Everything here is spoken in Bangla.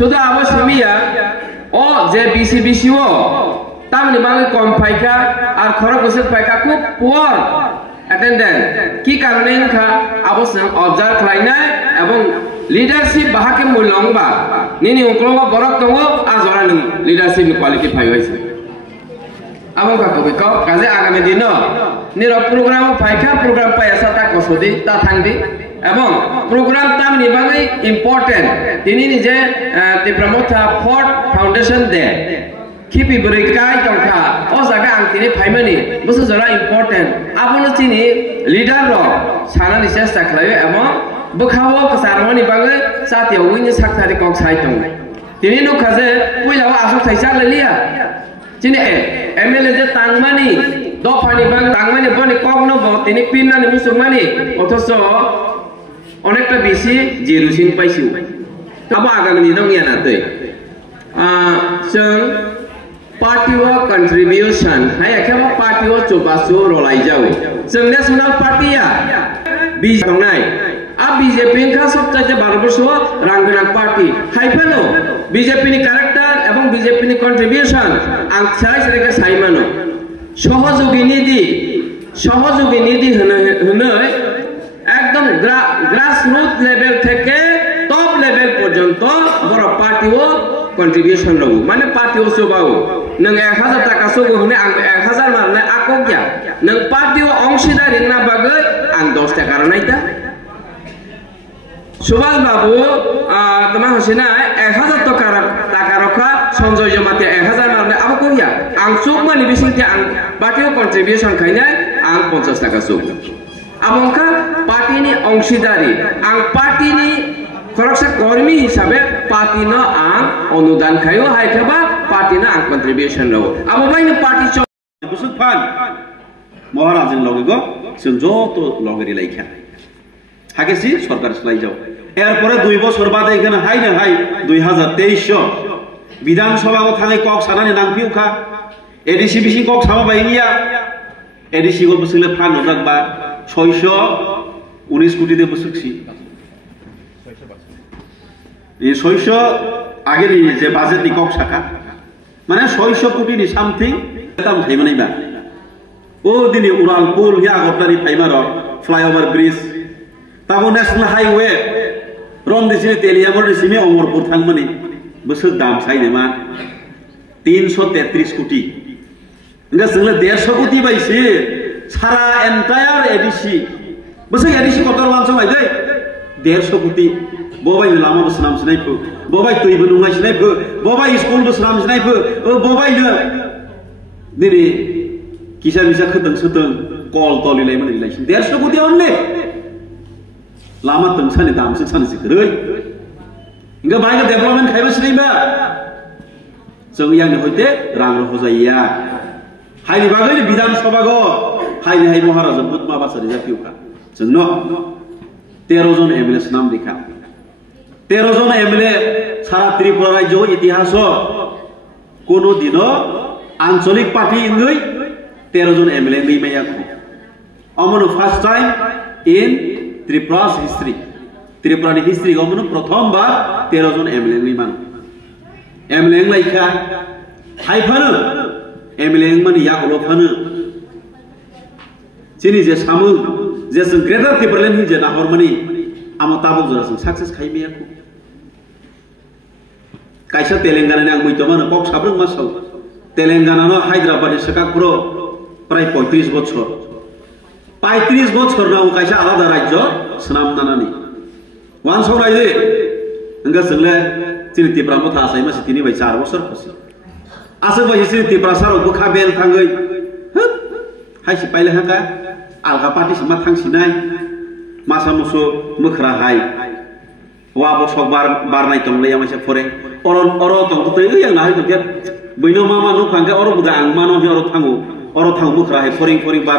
Sudah awas semia, oh JBC-BCO, tam ni bangi kom paika, ar khora kusir paika ku poor attendant. Ki karone ka awas nang observe lainnya, abang leadership bahake mulong ba. Nini ungklo ba borok tongo, azora nung leadership ni quality paika isi. Abang ka kubiko, kaze agame dino, niro program paika program paya sata kosodi, ta thangdi. এবং প্রোগ্রাম তাম নিবাঙ্গই ইম্পর্টেন্ট তিনি নিজে তিপ্রামথা ফোর্ট ফাউন্ডেশন দে খিপি বরে কাই তংখা ও জায়গা আং তিনি ফাইমানি বসে জরা ইম্পর্টেন্ট আপন তিনি লিডার র সানানি চেষ্টা খালায় এবং বখাও কাসারমা নিবাঙ্গই সাতিয়াও উইনি সাকথারি কক সাইতং তিনি নুখাজে পয়লাও আসু থাইসা ললিয়া তিনি এমএলএ যে তাংমানি দফানি বাং তাংমানি বনি কক নব তিনি পিননানি মুসুমানি অথচ অনেকটা বেশি জিরুসিন পাইছি আবো আগামী দিনেও নিয়ে নাতে जों पार्टी व कंट्रीब्यूशन है एखेबा पार्टी व चोबासु रलाई जाओ जों नेशनल पार्टीया बीजेपी अब बीजेपी का सबसे भारतवर्ष रांगना पार्टी हाइफानो बीजेपी नि कैरेक्टर एवं बीजेपी नि कंट्रीब्यूशन आं साइ साइके साइमानो सहयोगी निधि हनो एकदम ग्रासरूट लेवल থেকে टप लेवल पर्यंत बड़ पार्टी व कंट्रीब्यूशन रहो माने पार्टी व सोबाओ नों 1000 টাকা सोबो हने आं 1000 मारले आको गया नों पार्टी व अंशदारी ना बागै आं 10 টাকা रानाइता सुभाष बाबू तमा हसिना 1000 টাকা रखा संजय जमाते 1000 मारले आको गया आं सोब माने बिसिंते आं पार्टी व कंट्रीब्यूशन खाइना आं 50 টাকা सोब आबंका पार्टी नि अंशदारी आं पार्टी नि खरकसा कर्मी हिसाबे पार्टी न आं अनुदान खायो हाइथबा पार्टी न आं कंट्रीब्यूशन रहो अब बाइनो पार्टी च बुसुक फान महाराजन लगेगो जों जत लगेरि लाइखा हागेसि सरकार सलाई जाओ एरपरे 2 বছর বাদে এখানে হাই না হাই 2023 বিধানসভা ও Than cock সানানি নাংপিউখা ADC BC cock সামা বাইনিয়া এডিসি গো বসলে ফান নজাকবা 619 কোটি দে বসুকছি এই 600 আগের যে বাজেট নি কক শাখা মানে 600 কোটি নি সামথিং দাম খাইবা নাইবা ও দিনে উড়াল পুল হি আগরটারি ফাইমার ফ্লাইওভার ব্রিজ তাবো ন্যাশনাল হাইওয়ে রন দিছিনে তেলিয়াবর দিছিনে অমরপুর থাংমানি বসুক দাম চাইনে মা 333 কোটি ইংগা जोंले 150 কোটি পাইছে সারা এন্টায়ার এডিসি বসে এডিসি কত লাঞ্চ ভাই দেই 150 কোটি ববাই লামা বসনাম সিনাইফু ববাই তৈব নুমাই সিনাইফু ববাই স্কুল বসনাম সিনাইফু ও ববাই নো দিনে কিসা মিসা খতং সতং কল তলি লাই মানে লাইছিন 150 কোটি অনলে lama tungsani damsi sani sikroi inga baik development khaiba sinaiba जों yang hoite rang hojaiya haini bagai bidan sabha go haini hai maharaja butma basari japiuka जोंनो 13 জন এমএলএ নাম লেখা 13 জন এমএলএ সারা ত্রিপুরা রাজ্য ইতিহাস কোন দিন আঞ্চলিক পার্টি ইংই 13 জন এমএলএ নিমাইয়া অমন first time in Tripura's history ত্রিপুরানি হিস্ট্রি অমন প্রথমবার 13 জন এমএলএ নিমান এমএলএ লাইখা হাইফানো এমএলএ মানে ইয়াকলো ফানো চিনি যে সামু যে जों ग्रेटर टिप्रालेण्ड हिजे नाहरमानि आमो ताबो जरा जों सक्सेस खाइबिया कायसा तेलेंगाना आं मैतमान कक साब्रं मासाव तेलेंगाना नो हायद्राबाद सकापुरो प्राय 35 বছর 35 বছর नाव कायसा आलादा राज्य सनाम नानानि वान सौरायदे ओंगा जोंले चिनि टिप्रा मथा आसाय मासि तिनि बाय 4 বছর खसि आसो बाय चिनि टिप्रा सारो बुखा बेल थाङै हायसि पाइले हाका alga party sama thangsinai masa musuh mukra hai wa bosok barnai tonglai yang masih fore oro tong tu yang nahi tu kan bino mama nu pangga oro buda ang mano hi oro thangu mukra hai foring bar